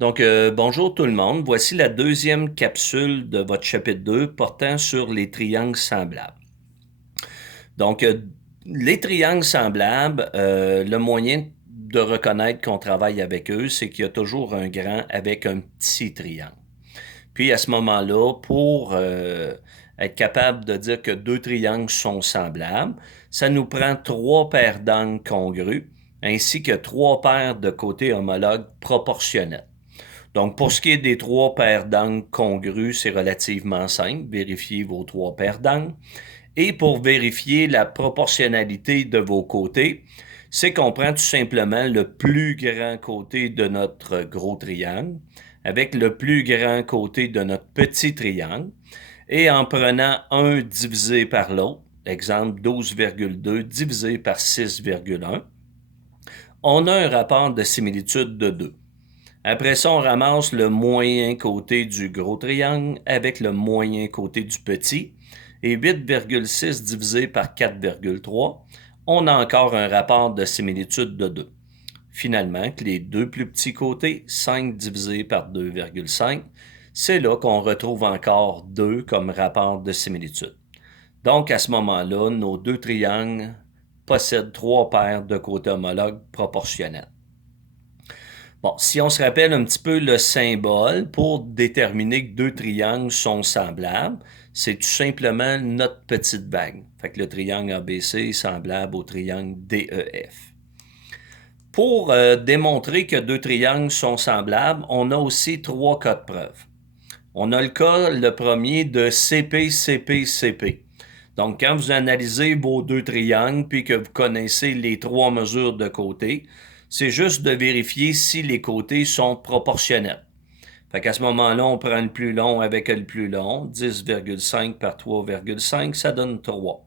Bonjour tout le monde. Voici la deuxième capsule de votre chapitre 2 portant sur les triangles semblables. Donc, euh, les triangles semblables, le moyen de reconnaître qu'on travaille avec eux, c'est qu'il y a toujours un grand avec un petit triangle. Puis à ce moment-là, pour être capable de dire que deux triangles sont semblables, ça nous prend trois paires d'angles congrus ainsi que trois paires de côtés homologues proportionnels. Donc, pour ce qui est des trois paires d'angles congrus, c'est relativement simple. Vérifiez vos trois paires d'angles. Et pour vérifier la proportionnalité de vos côtés, c'est qu'on prend tout simplement le plus grand côté de notre gros triangle avec le plus grand côté de notre petit triangle. Et en prenant un divisé par l'autre, exemple 12,2 divisé par 6,1, on a un rapport de similitude de 2. Après ça, on ramasse le moyen côté du gros triangle avec le moyen côté du petit. Et 8,6 divisé par 4,3, on a encore un rapport de similitude de 2. Finalement, que les deux plus petits côtés, 5 divisé par 2,5, c'est là qu'on retrouve encore 2 comme rapport de similitude. Donc, à ce moment-là, nos deux triangles possèdent trois paires de côtés homologues proportionnels. Bon, si on se rappelle un petit peu le symbole pour déterminer que deux triangles sont semblables, c'est tout simplement notre petite vague. Fait que le triangle ABC est semblable au triangle DEF. Pour démontrer que deux triangles sont semblables, on a aussi trois cas de preuve. On a le premier de CP, CP, CP. Donc, quand vous analysez vos deux triangles puis que vous connaissez les trois mesures de côté, c'est juste de vérifier si les côtés sont proportionnels. Fait qu'à ce moment-là, on prend le plus long avec le plus long. 10,5 par 3,5, ça donne 3.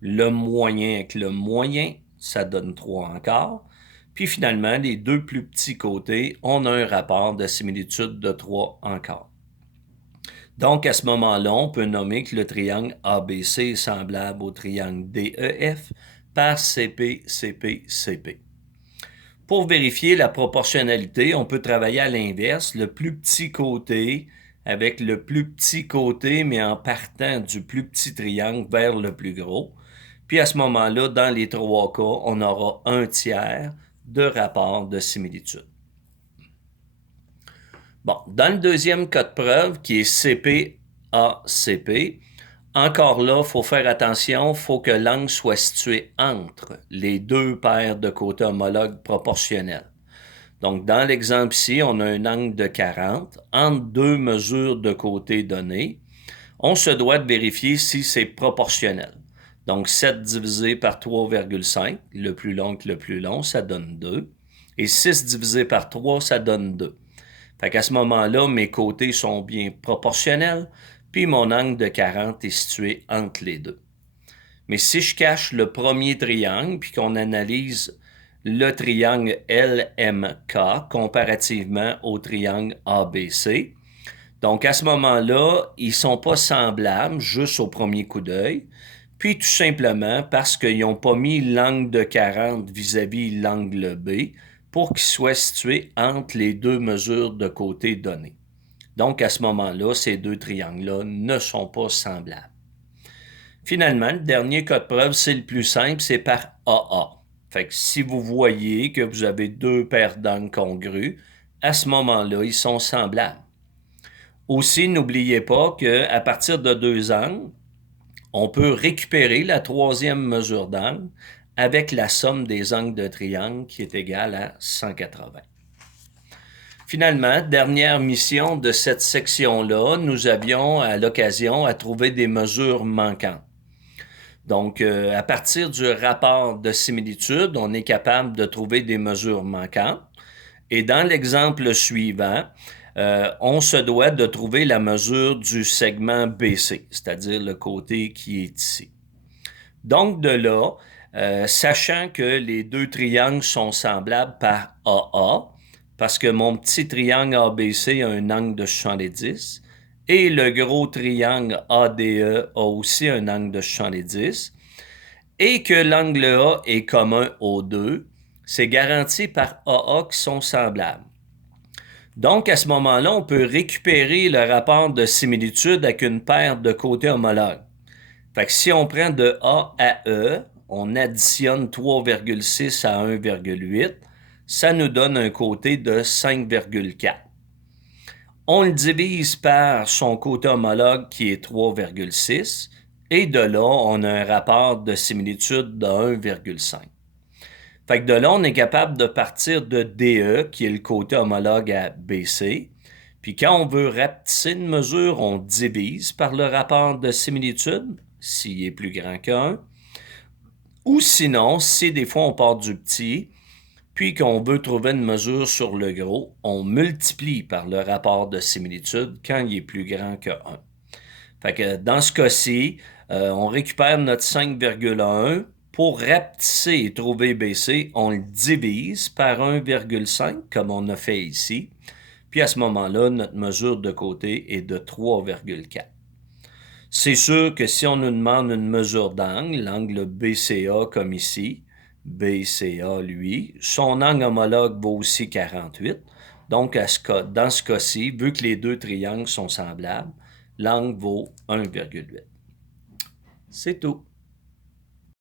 Le moyen avec le moyen, ça donne 3 encore. Puis finalement, les deux plus petits côtés, on a un rapport de similitude de 3 encore. Donc, à ce moment-là, on peut nommer que le triangle ABC est semblable au triangle DEF par CP, CP, CP. Pour vérifier la proportionnalité, on peut travailler à l'inverse, le plus petit côté avec le plus petit côté, mais en partant du plus petit triangle vers le plus gros. Puis à ce moment-là, dans les trois cas, on aura un tiers de rapport de similitude. Bon, dans le deuxième cas de preuve, qui est CP-ACP, encore là, il faut faire attention, il faut que l'angle soit situé entre les deux paires de côtés homologues proportionnels. Donc, dans l'exemple ici, on a un angle de 40 entre deux mesures de côté données. On se doit de vérifier si c'est proportionnel. Donc, 7 divisé par 3,5, le plus long que le plus long, ça donne 2. Et 6 divisé par 3, ça donne 2. Fait qu'à ce moment-là, mes côtés sont bien proportionnels, puis mon angle de 40 est situé entre les deux. Mais si je cache le premier triangle, puis qu'on analyse le triangle LMK comparativement au triangle ABC, donc à ce moment-là, ils ne sont pas semblables juste au premier coup d'œil, puis tout simplement parce qu'ils n'ont pas mis l'angle de 40 vis-à-vis l'angle B pour qu'il soit situé entre les deux mesures de côté données. Donc à ce moment-là, ces deux triangles-là ne sont pas semblables. Finalement, le dernier cas de preuve, c'est le plus simple, c'est par AA. Fait que si vous voyez que vous avez deux paires d'angles congrus, à ce moment-là, ils sont semblables. Aussi, n'oubliez pas qu'à partir de deux angles, on peut récupérer la troisième mesure d'angle avec la somme des angles de triangle qui est égale à 180. Finalement, dernière mission de cette section-là, nous avions à l'occasion à trouver des mesures manquantes. Donc, à partir du rapport de similitude, on est capable de trouver des mesures manquantes. Et dans l'exemple suivant, on se doit de trouver la mesure du segment BC, c'est-à-dire le côté qui est ici. Donc, de là, sachant que les deux triangles sont semblables par AA, parce que mon petit triangle ABC a un angle de 70, et le gros triangle ADE a aussi un angle de 70, et que l'angle A est commun aux deux, c'est garanti par AA qui sont semblables. Donc, à ce moment-là, on peut récupérer le rapport de similitude avec une paire de côtés homologues. Fait que si on prend de A à E, on additionne 3,6 à 1,8, ça nous donne un côté de 5,4. On le divise par son côté homologue qui est 3,6 et de là, on a un rapport de similitude de 1,5. Fait que de là, on est capable de partir de DE, qui est le côté homologue à BC. Puis quand on veut rapetisser une mesure, on divise par le rapport de similitude, s'il est plus grand qu'un. Ou sinon, si des fois on part du petit, puis qu'on veut trouver une mesure sur le gros, on multiplie par le rapport de similitude quand il est plus grand que 1. Fait que dans ce cas-ci, on récupère notre 5,1. Pour rapetisser et trouver BC, on le divise par 1,5 comme on a fait ici. Puis à ce moment-là, notre mesure de côté est de 3,4. C'est sûr que si on nous demande une mesure d'angle, l'angle BCA comme ici, BCA lui, son angle homologue vaut aussi 48. Donc dans ce cas-ci, vu que les deux triangles sont semblables, l'angle vaut 1,8. C'est tout.